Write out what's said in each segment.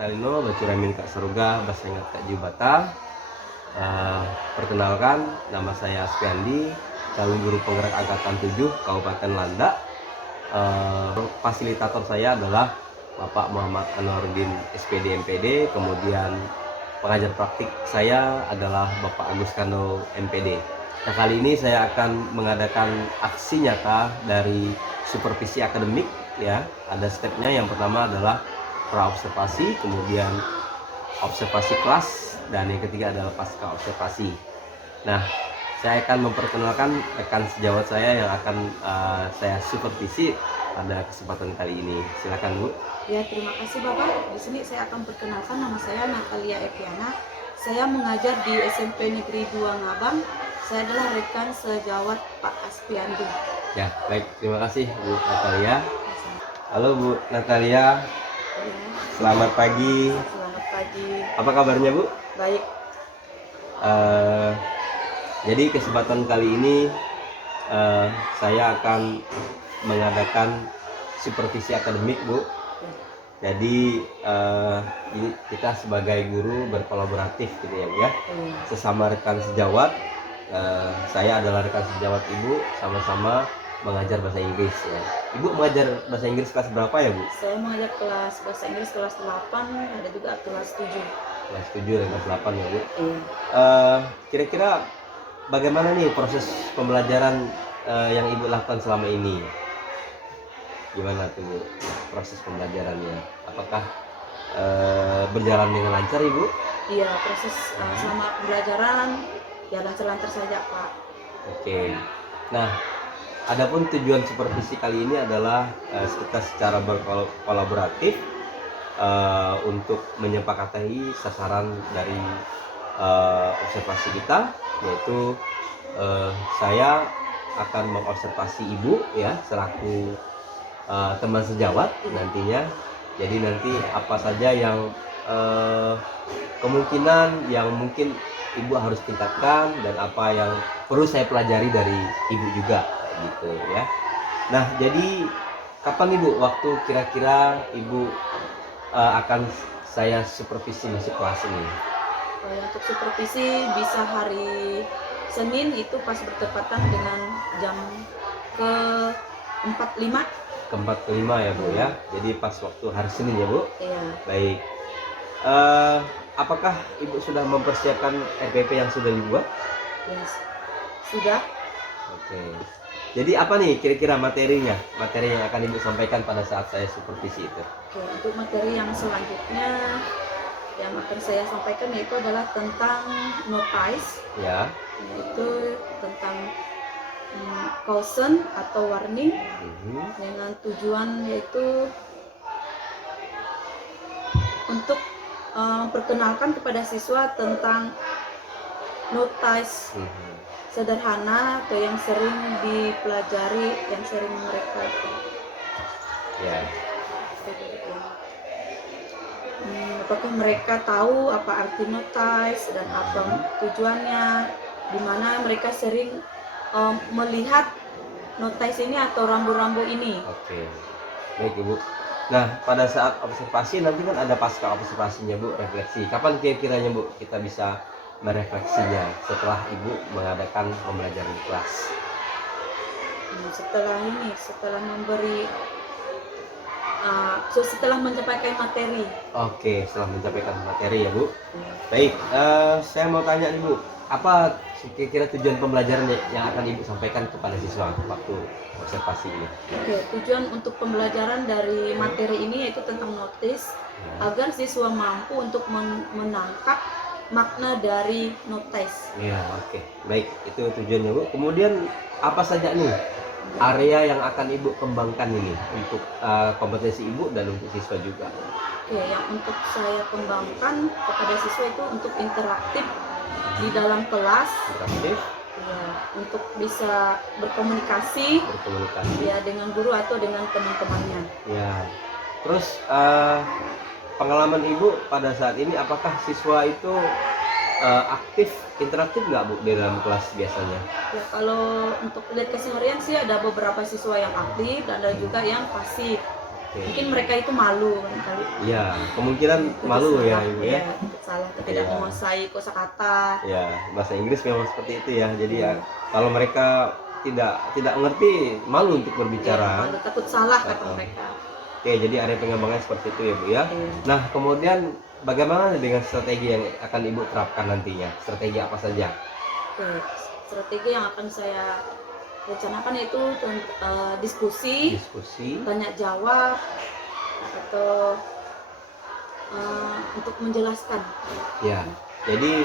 Talino, Bacuramin Kak Saruga, Basengat Kak Jubata. Perkenalkan, nama saya Aspiandi, calon guru penggerak angkatan 7 Kabupaten Landak. Fasilitator saya adalah Bapak Muhammad Anwaruddin SPD MPD, kemudian pengajar praktik saya adalah Bapak Agus Kando MPD. Nah, kali ini saya akan mengadakan aksi nyata dari supervisi akademik, ya. Ada stepnya. Yang pertama adalah pra-observasi, kemudian observasi kelas, dan yang ketiga adalah pasca observasi. Nah, saya akan memperkenalkan rekan sejawat saya yang akan saya supervisi pada kesempatan kali ini. Silakan, Bu. Ya, terima kasih Bapak. Di sini saya akan perkenalkan, nama saya Natalia Epiana. Saya mengajar di SMP Negeri 2 Ngabang. Saya adalah rekan sejawat Pak Aspiandi. Ya, baik. Terima kasih, Bu Natalia. Halo, Bu Natalia. Ya, Selamat pagi. selamat pagi. Apa kabarnya, Bu? Baik. Jadi kesempatan kali ini saya akan mengadakan supervisi akademik, Bu. Jadi ini kita sebagai guru berkolaboratif gitu ya, Bu ya. Sesama rekan sejawat. Saya adalah rekan sejawat Ibu, sama-sama mengajar bahasa Inggris ya. Ibu mengajar bahasa Inggris kelas berapa ya, Bu? Saya mengajar kelas bahasa Inggris kelas 8, ada juga kelas 7. Kelas 7 dan kelas 8 ya, Bu. Iya. Kira-kira bagaimana nih proses pembelajaran yang Ibu lakukan selama ini? Gimana tuh, Bu, proses pembelajarannya? Apakah berjalan dengan lancar, Ibu? Iya, proses selama pembelajaran ya lancar-lancar saja, Pak. Oke. Nah, adapun tujuan supervisi kali ini adalah kita secara berkolaboratif untuk menyepakati sasaran dari observasi kita, yaitu saya akan mengobservasi Ibu ya selaku teman sejawat nantinya. Jadi nanti apa saja yang kemungkinan yang mungkin Ibu harus tingkatkan dan apa yang perlu saya pelajari dari Ibu juga gitu ya. Nah, jadi kapan Ibu waktu kira-kira Ibu akan saya supervisi masuk kelas ini? Untuk supervisi bisa hari Senin, itu pas bertepatan dengan jam ke-45. Keempat kelima ya, Bu ya. Jadi pas waktu hari Senin ya, Bu. Iya. Baik. Apakah Ibu sudah mempersiapkan RPP yang sudah dibuat? Yes. Sudah. Oke. Jadi apa nih kira-kira materinya? Materi yang akan Ibu sampaikan pada saat saya supervisi itu? Oke, untuk materi yang selanjutnya yang akan saya sampaikan yaitu adalah tentang notice, Ya. yaitu tentang caution atau warning dengan tujuan yaitu untuk memperkenalkan kepada siswa tentang notice sederhana atau yang sering dipelajari, yang sering mereka Ya. apakah mereka tahu apa arti notice dan apa tujuannya, di mana mereka sering melihat notice ini atau rambu-rambu ini. Oke. Baik, Ibu. Nah, pada saat observasi nanti kan ada pasca observasinya, Bu, refleksi. Kapan kira-kiranya, Bu, kita bisa merefleksinya setelah Ibu mengadakan pembelajaran di kelas? Setelah memberi setelah menyampaikan materi. Oke, setelah menyampaikan materi ya, Bu. Baik, saya mau tanya nih, Bu, apa kira-kira tujuan pembelajaran yang akan Ibu sampaikan kepada siswa waktu observasi ini? Oke, tujuan untuk pembelajaran dari materi ini yaitu tentang notice, agar siswa mampu untuk menangkap makna dari notice. Ya, oke. Baik, itu tujuannya, Bu. Kemudian apa saja nih area yang akan Ibu kembangkan ini untuk kompetensi Ibu dan untuk siswa juga? Oke, yang untuk saya kembangkan kepada siswa itu untuk interaktif di dalam kelas. Interaktif. Ya, untuk bisa berkomunikasi ya dengan guru atau dengan teman-temannya. Ya. Terus pengalaman Ibu pada saat ini, apakah siswa itu aktif, interaktif nggak, Bu, di dalam kelas biasanya? Ya, kalau untuk lihat keseharian sih ada beberapa siswa yang aktif dan ada juga yang pasif. Oke. Mungkin mereka itu malu kan kali. Ya, kemungkinan malu ya ibu ya. Salah atau tidak Iya. menguasai kosakata. Ya, bahasa Inggris memang seperti itu ya. Jadi ya kalau mereka tidak mengerti, malu untuk Ya, berbicara. malu, takut salah kata Uh-uh. mereka. Oke, jadi area pengembangan seperti itu ya Bu ya. Iya. Nah, kemudian bagaimana dengan strategi yang akan Ibu terapkan nantinya? Strategi apa saja? Oke, strategi yang akan saya rencanakan itu diskusi, tanya jawab, atau untuk menjelaskan. Ya, jadi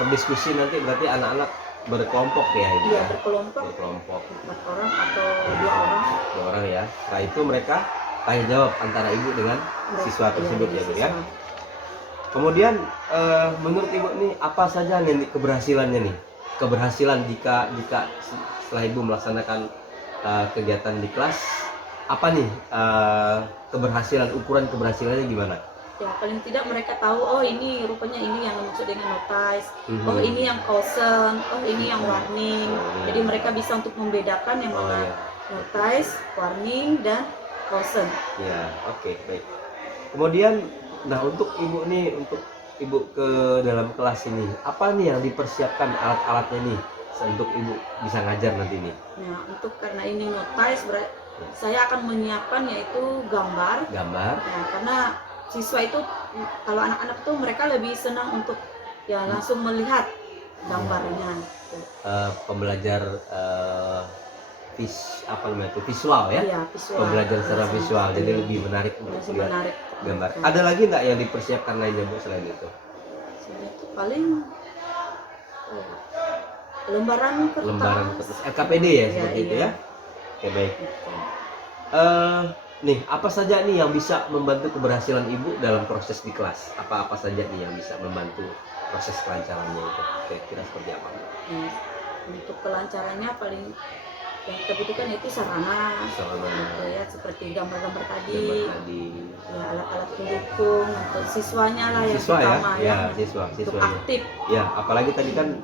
berdiskusi nanti berarti anak-anak berkelompok ya Ibu? Iya, Ya? berkelompok, Berkelompok 4 orang atau 2 orang. 2 orang ya. Setelah itu mereka tanya jawab antara Ibu dengan siswa tersebut ya Bu ya. Kemudian menurut Ibu nih apa saja nih keberhasilannya nih? Keberhasilan jika setelah Ibu melaksanakan kegiatan di kelas, apa nih keberhasilan, ukuran keberhasilannya gimana? Ya, paling tidak mereka tahu, oh ini rupanya ini yang dimaksud dengan notice, oh ini yang caution, oh ini yang warning. Jadi mereka bisa untuk membedakan yang mana notice, warning, dan caution. Ya, oke, baik. Kemudian, nah untuk Ibu nih, untuk Ibu ke dalam kelas ini, apa nih yang dipersiapkan alat-alatnya nih untuk Ibu bisa ngajar nanti nih? Nah, untuk karena ini notice, saya akan menyiapkan yaitu gambar. Gambar. Nah, karena siswa itu kalau anak-anak tuh mereka lebih senang untuk ya langsung melihat gambarnya. Pembelajar visual ya? Iya, visual. Pembelajaran secara visual, jadi lebih menarik untuk lihat gambar. Ada lagi nggak yang dipersiapkan lainnya Bu selain itu? Selain itu paling lembaran kertas. LKPD ya seperti itu ya? Oke, baik. Nih, apa saja nih yang bisa membantu keberhasilan Ibu dalam proses di kelas? Apa saja nih yang bisa membantu proses kelancarannya itu? Kira-kira seperti apa? Untuk kelancarannya paling yang kita butuhkan itu sarana. Gitu ya, seperti gambar-gambar tadi. Ya, alat-alat pendukung untuk siswanya lah yang pertama ya. Siswa. Untuk aktif. Ya, apalagi tadi kan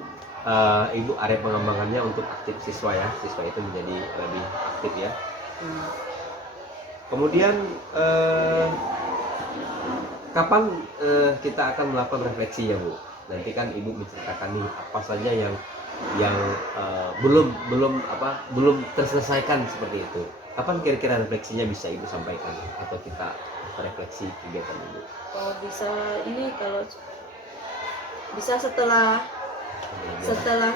Ibu area pengembangannya untuk aktif siswa ya. Siswa itu menjadi lebih aktif ya. Kemudian kapan kita akan melakukan refleksi ya Bu? Nanti kan Ibu menceritakan nih apa saja yang belum terselesaikan seperti itu. Kapan kira-kira refleksinya bisa Ibu sampaikan atau kita refleksi kegiatan Ibu? Oh, bisa ini kalau bisa setelah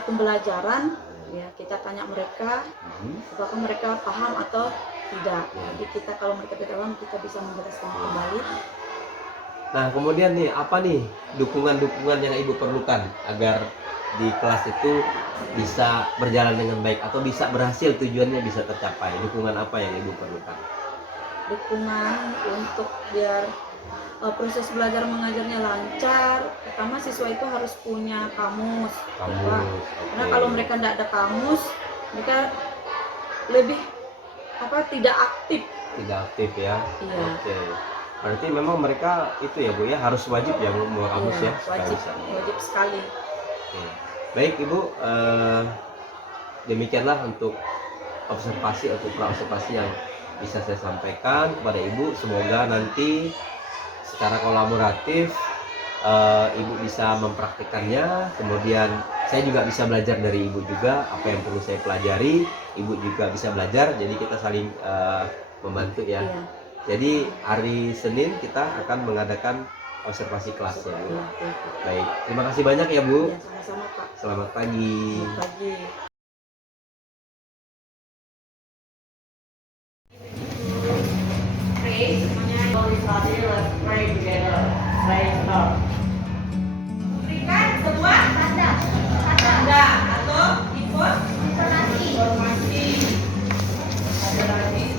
pembelajaran ya kita tanya mereka apakah mereka paham atau tidak. Jadi kita kalau mereka tidak paham kita bisa menjelaskan kembali. Nah, kemudian nih apa nih dukungan yang Ibu perlukan agar di kelas itu bisa berjalan dengan baik atau bisa berhasil, tujuannya bisa tercapai? Dukungan apa yang Ibu perlukan? Dukungan untuk biar proses belajar mengajarnya lancar. Pertama siswa itu harus punya kamus. Karena kalau mereka tidak ada kamus, mereka lebih tidak aktif. Tidak aktif ya. Iya. Oke. Berarti memang mereka itu ya Bu ya harus wajib ya membawa kamus ya. Wajib sekali. Oke. Baik Ibu, demikianlah untuk observasi atau pra-observasi yang bisa saya sampaikan kepada Ibu. Semoga nanti secara kolaboratif Ibu bisa mempraktikkannya, kemudian saya juga bisa belajar dari Ibu juga apa yang perlu saya pelajari, Ibu juga bisa belajar, jadi kita saling membantu ya. Iya. Jadi hari Senin kita akan mengadakan observasi kelas ya Bu. Baik, terima kasih banyak ya Bu. Ya, sama-sama Pak. Selamat pagi. Selamat pagi. Berikan sebuah tanda atau informasi. Ada lagi.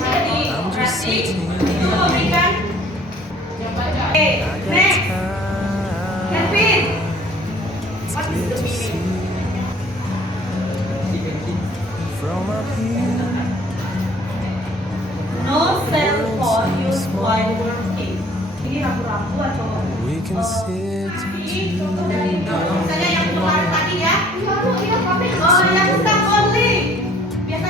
Jadi itu berikan. Next. Kevin. What is the meaning? No cell phone used while working. Ini rambu-rambu atau misalnya yang keluar tadi ya. Oh, yang stuck only. Biasanya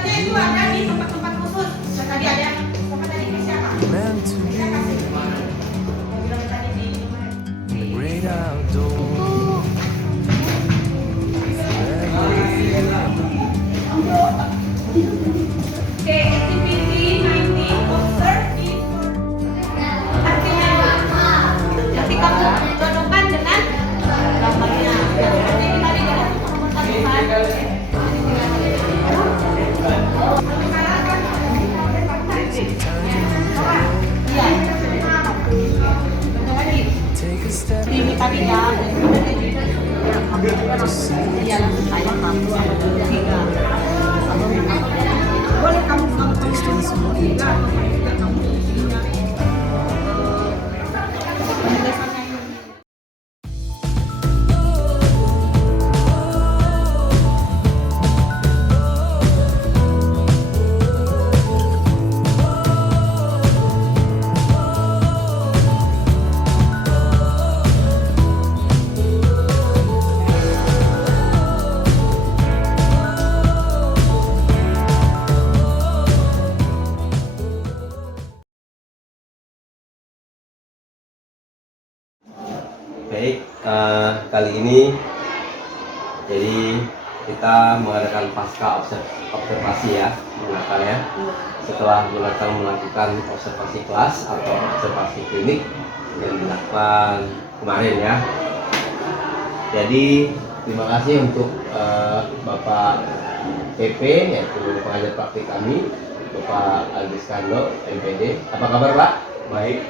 Baik, kali ini jadi kita mengadakan pasca observasi ya, menggunakan ya. Setelah melakukan observasi kelas atau observasi klinik yang dilakukan kemarin ya. Jadi terima kasih untuk Bapak PP yaitu pengajar praktik kami, Bapak Agus Kando MPD. Apa kabar Pak? Baik,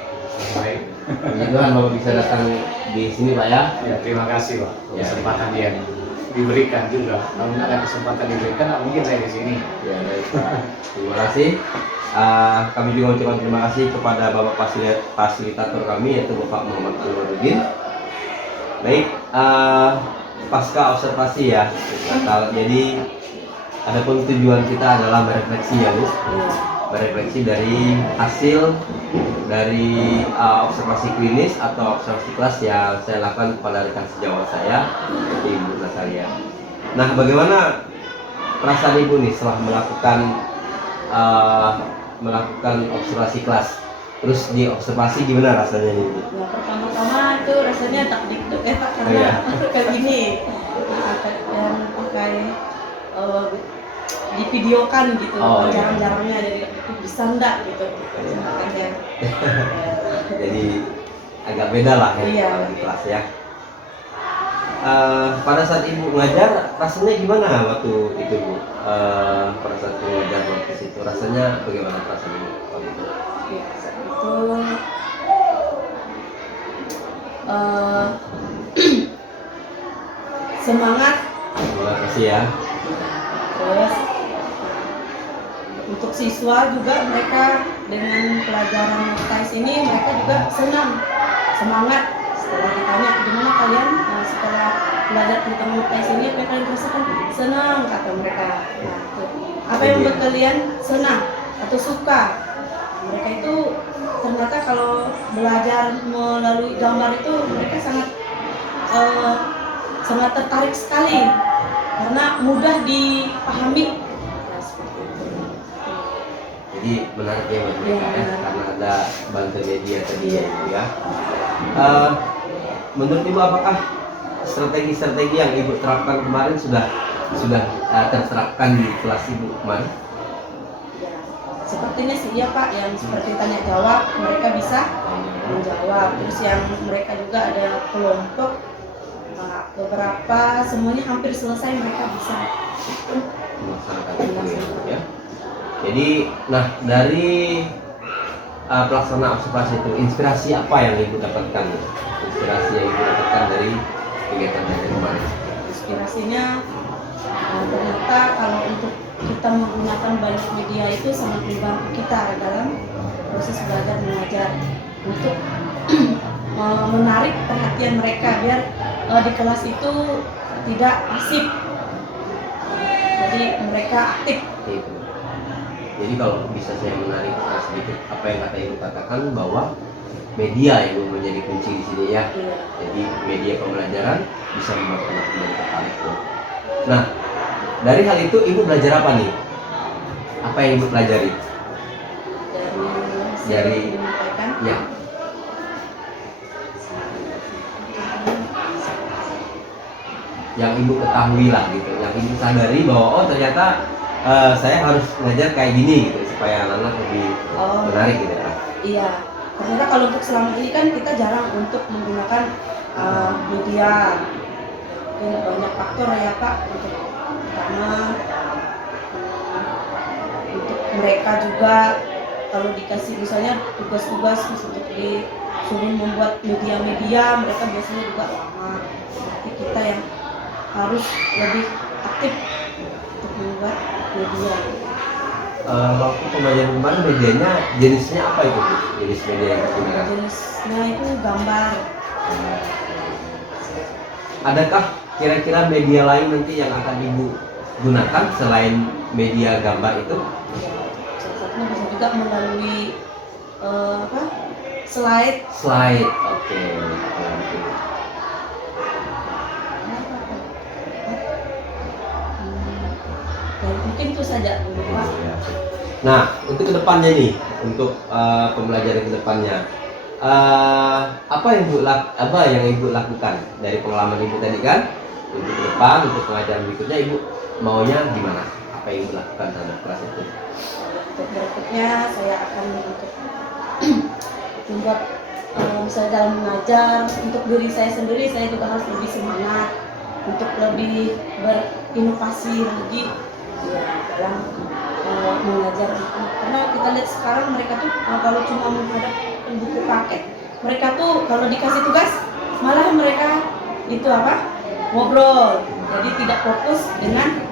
baik. Puji Tuhan Bapak bisa datang di sini Pak ya. Ya, terima kasih Pak. Ya. Kesempatan yang diberikan juga. Kalau nggak ada kesempatan diberikan, nggak mungkin saya di sini. Ya baik Pak. Terima kasih. Kami juga ucapkan terima kasih kepada Bapak fasilitator kami yaitu Bapak Muhammad Anwaruddin. Baik, pasca observasi ya. Jadi adapun tujuan kita adalah merefleksi ya Bu. Merefleksi dari hasil dari observasi klinis atau observasi kelas yang saya lakukan kepada rekan sejawat saya, Ibu Nasalia. Nah, bagaimana perasaan Ibu nih setelah melakukan observasi kelas? Terus di observasi gimana rasanya nih, Bu? Ya, pertama-tama itu rasanya tak dikduk Pak karena Iya. kayak gini yang pakai divideokan gitu, Oh, iya. jarang-jarangnya jadi itu bisa enggak gitu makanya. Jadi agak beda lah ya Iya. kalau di kelas ya. Pada saat Ibu ngajar rasanya gimana waktu itu Bu? Pada saat Ibu ngajar waktu itu rasanya bagaimana perasaan Ibu waktu itu? Ya, saat itu semangat. Terima kasih ya. Terus untuk siswa juga mereka dengan pelajaran notais ini mereka juga senang, semangat. Setelah ditanya gimana kalian setelah belajar tentang notais ini apa yang kalian rasakan? Senang kata mereka. Nah, itu. Apa yang membuat kalian senang atau suka? Mereka itu ternyata kalau belajar melalui gambar itu mereka sangat tertarik sekali karena mudah dipahami. Nah, seperti itu. Jadi menarik ya buat mereka ya, karena ada bantuan media tadi ya Ibu ya. Menurut Ibu apakah strategi-strategi yang Ibu terapkan kemarin sudah terterapkan di kelas Ibu kemarin? Ya, sepertinya sih iya Pak, yang seperti tanya jawab mereka bisa menjawab. Terus yang mereka juga ada kelompok beberapa semuanya hampir selesai mereka bisa Melaksanakan itu ya. Jadi, nah dari pelaksanaan observasi itu inspirasi apa yang Ibu dapatkan? Inspirasi yang Ibu dapatkan dari kegiatan belajar kemarin? inspirasinya ternyata kalau untuk kita menggunakan banyak media itu sangat membantu kita dalam proses belajar mengajar untuk menarik perhatian mereka biar di kelas itu tidak pasif, jadi mereka aktif. Itu. Jadi kalau bisa saya menarik sedikit apa yang kata Ibu katakan bahwa media yang menjadi kunci di sini ya. Iya. Jadi media pembelajaran bisa membuat anak menjadi tertarik. Nah, dari hal itu Ibu belajar apa nih? Apa yang Ibu pelajari? Dari menyampaikan. Ya, yang Ibu ketahui lah gitu, yang Ibu sadari bahwa oh ternyata saya harus ngajar kayak gini gitu supaya anak-anak lebih Oh, menarik gitu ya. iya. Ternyata kalau untuk selama ini kan kita jarang untuk menggunakan media. Mungkin banyak faktor ya Pak. Untuk pertama, untuk mereka juga kalau dikasih misalnya tugas-tugas untuk di suruh membuat media-media, mereka biasanya juga lama. Tapi kita yang harus lebih aktif untuk membuat media. Waktu pembelajaran kemarin medianya jenisnya apa itu Bu? Jenis media yang digunakan? Jenisnya itu gambar. Adakah kira-kira media lain nanti yang akan Ibu gunakan selain media gambar itu? Salah satunya bisa juga melalui slide. Slide, oke. Dan mungkin itu saja dulu Pak. Nah, untuk kedepannya nih, untuk pembelajaran kedepannya, apa yang Ibu lakukan dari pengalaman Ibu tadi kan? Untuk ke depan, untuk pengajaran berikutnya Ibu maunya gimana? Apa yang Ibu lakukan terhadap kelas itu? Untuk berikutnya saya akan untuk membuat misalnya dalam mengajar, untuk diri saya sendiri saya juga harus lebih semangat untuk lebih berinovasi lagi ya dalam mengajar itu. Karena kita lihat sekarang mereka tuh kalau cuma menghadapkan buku paket, mereka tuh kalau dikasih tugas malah mereka itu ngobrol, jadi tidak fokus dengan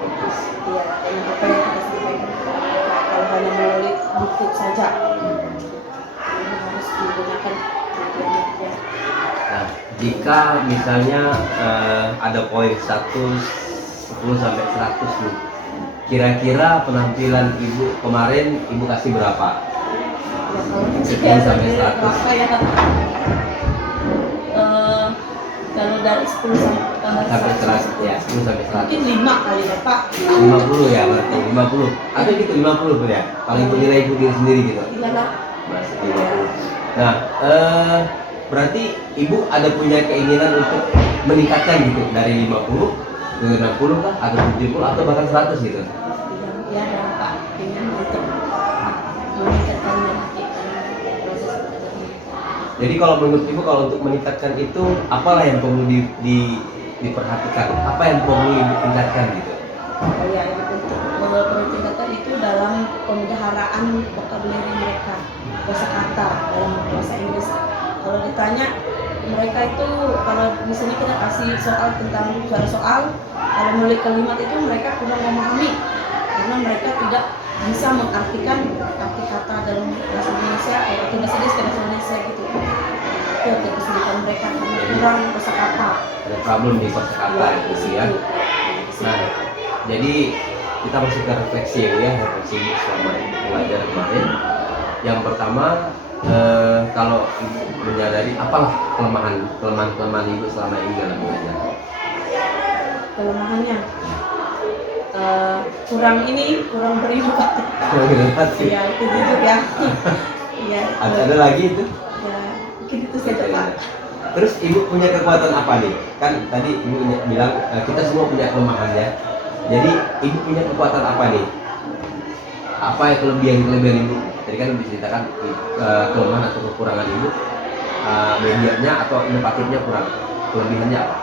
dengan apa yang kita sampaikan kalau hanya melalui buku saja. Ini harus menggunakan media. Nah, jika misalnya ada poin 10 sampai 100 nih, kira-kira penampilan Ibu kemarin Ibu kasih berapa? Ya, kalau 10 sampai 100. berapa ya? Kalau dari 10 Sampai 100 ya, 10 sampai 100. mungkin 5 kali Bapak. 50 ya berarti, 50 atau gitu 50 Bu ya? Kalau Ibu nilai Ibu diri sendiri gitu. Iya lah. Masih 50. Nah, berarti Ibu ada punya keinginan untuk meningkatkan gitu dari 50 ke 60 kah atau 70 atau bahkan 100 gitu? Ya Bapak ingin untuk meningkatkan lagi proses belajarnya. Jadi kalau menurut Ibu kalau untuk meningkatkan itu apalah yang perlu diperhatikan? Apa yang perlu Ibu tingkatkan gitu? Oh ya, yang untuk tingkatkan itu dalam pemeliharaan vocabulary mereka, kosakata dalam bahasa Inggris. Kalau ditanya mereka itu kalau misalnya kita kasih soal tentang soal kalau menulis kalimat itu mereka kurang memahami karena mereka tidak bisa mengartikan arti kata dalam bahasa Indonesia atau bahasa Indonesia gitu. Itu ada kesulitan mereka karena kurang kosakata. Ada problem di kosakata itu ya. Nah, jadi kita masuk ke refleksi ya, refleksi selama belajar kemarin. Yang pertama, kalau Ibu menyadari apalah kelemahan Ibu selama ini dalam belajar? Kelemahannya kurang berinovasi. Iya itu jujur ya. Iya. Ada lagi itu? Ya mungkin itu saja Pak. Terus Ibu punya kekuatan apa nih? Kan tadi Ibu bilang kita semua punya kelemahan ya. Jadi Ibu punya kekuatan apa nih? Apa yang kelebihan Ibu? Tadi kan diceritakan kelemahan atau kekurangan Ibu, medianya atau inovatifnya kurang. Kelebihannya apa?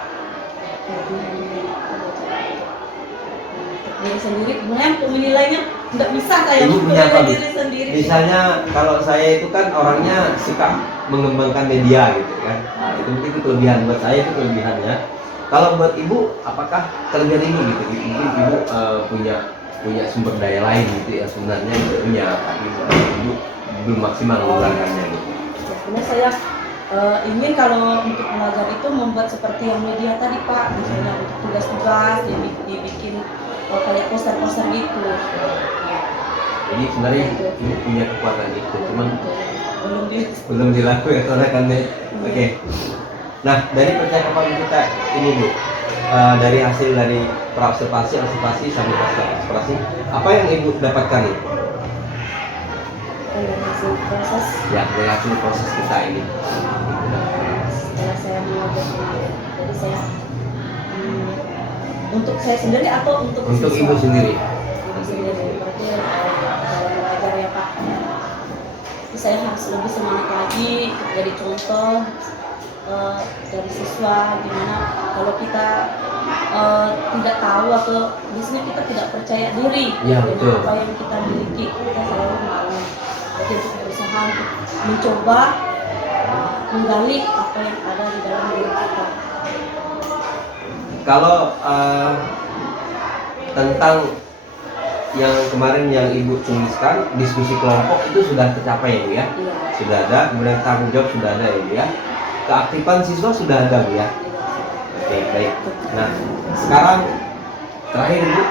Diri sendiri, kemudian untuk menilainya nggak bisa saya Ibu punya apa, Bu? diri sendiri. Misalnya kalau saya itu kan orangnya suka mengembangkan media gitu kan. Nah, itu mungkin itu kelebihan buat saya, itu kelebihannya. Kalau buat Ibu, apakah kelebihan Ibu gitu? Mungkin Ibu punya sumber daya lain gitu ya sebenarnya Ibu punya, tapi Ibu belum maksimal menggunakannya gitu. Ya, sebenarnya saya ingin kalau untuk mengajar itu membuat seperti yang media tadi Pak, misalnya untuk tugas-tugas dibikin kayak poster-poster gitu. Jadi sebenarnya Ibu punya kekuatan itu, cuman belum dilakukan oleh kan. Oke. Nah, dari percakapan kita ini Bu, dari hasil dari observasi sampai observasi, apa yang Ibu dapatkan nih? Dari hasil proses. Ya, dari hasil proses kita ini. Setelah saya mengajar, jadi saya untuk saya sendiri atau untuk Untuk siswa? Ibu sendiri. Ibu sendiri, berarti dalam belajar ya Pak. Jadi saya harus lebih semangat lagi, jadi contoh dari siswa, gimana kalau kita tidak tahu atau biasanya kita tidak percaya diri Ya, dengan betul. apa yang kita miliki, kita selalu malu. Jadi untuk berusaha untuk mencoba menggali apa yang ada di dalam diri kita. Kalau tentang yang kemarin yang Ibu tuliskan, diskusi kelompok itu sudah tercapai ya Bu ya? Iya. Sudah ada, kemudian tanggung jawab sudah ada ya Bu ya? Keaktifan siswa sudah ada Bu ya? Oke, baik. Nah, sekarang terakhir Bu,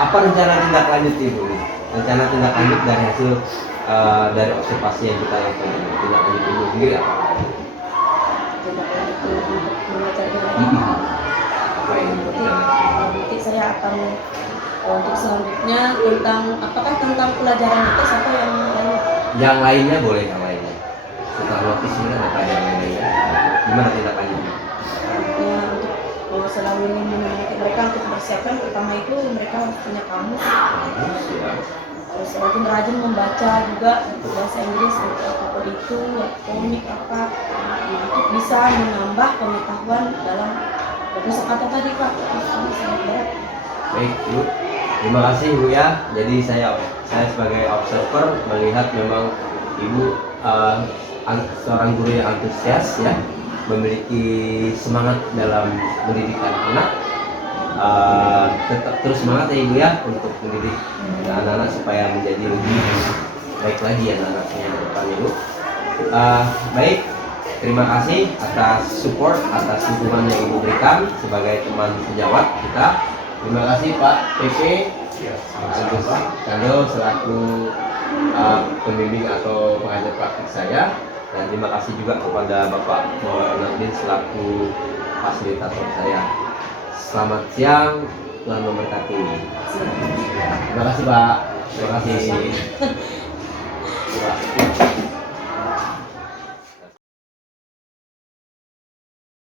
apa rencana tindak lanjut Ibu? Rencana tindak lanjut dari hasil dari observasi yang kita lakukan, tindak lanjut Ibu sendiri apa? Tidak lanjut untuk mengajar dengan Apa yang Ibu rencanakan? nanti saya akan untuk selanjutnya tentang pelajaran itu atau yang lain. Yang lainnya boleh, yang lainnya. Setelah notis ini kan ada pelajaran yang lainnya. Gimana tindak lanjutnya? Ya, untuk selalu ingin menemani mereka untuk persiapan, pertama itu mereka harus punya kamus, Ya. harus rajin membaca juga untuk bahasa Inggris, untuk apapun itu, komik apa, untuk bisa menambah pengetahuan dalam kosakata tadi Pak. Itu sangat berat. Baik Bu, terima kasih Bu ya. Jadi saya sebagai observer melihat memang Ibu seorang guru yang antusias ya, memiliki semangat dalam pendidikan anak. Tetap terus semangat ya Ibu ya untuk mendidik anak-anak supaya menjadi lebih baik lagi anak-anaknya ke depan Ibu. Baik, terima kasih atas support, atas dukungan yang Ibu berikan sebagai teman sejawat kita. Terima kasih Pak PP Ya, Agus Kando selaku pembimbing atau pengajar praktik saya, dan terima kasih juga kepada Bapak Maulana Nurdin selaku fasilitator saya. Selamat siang, Tuhan memberkati. Terima kasih Pak. Terima kasih.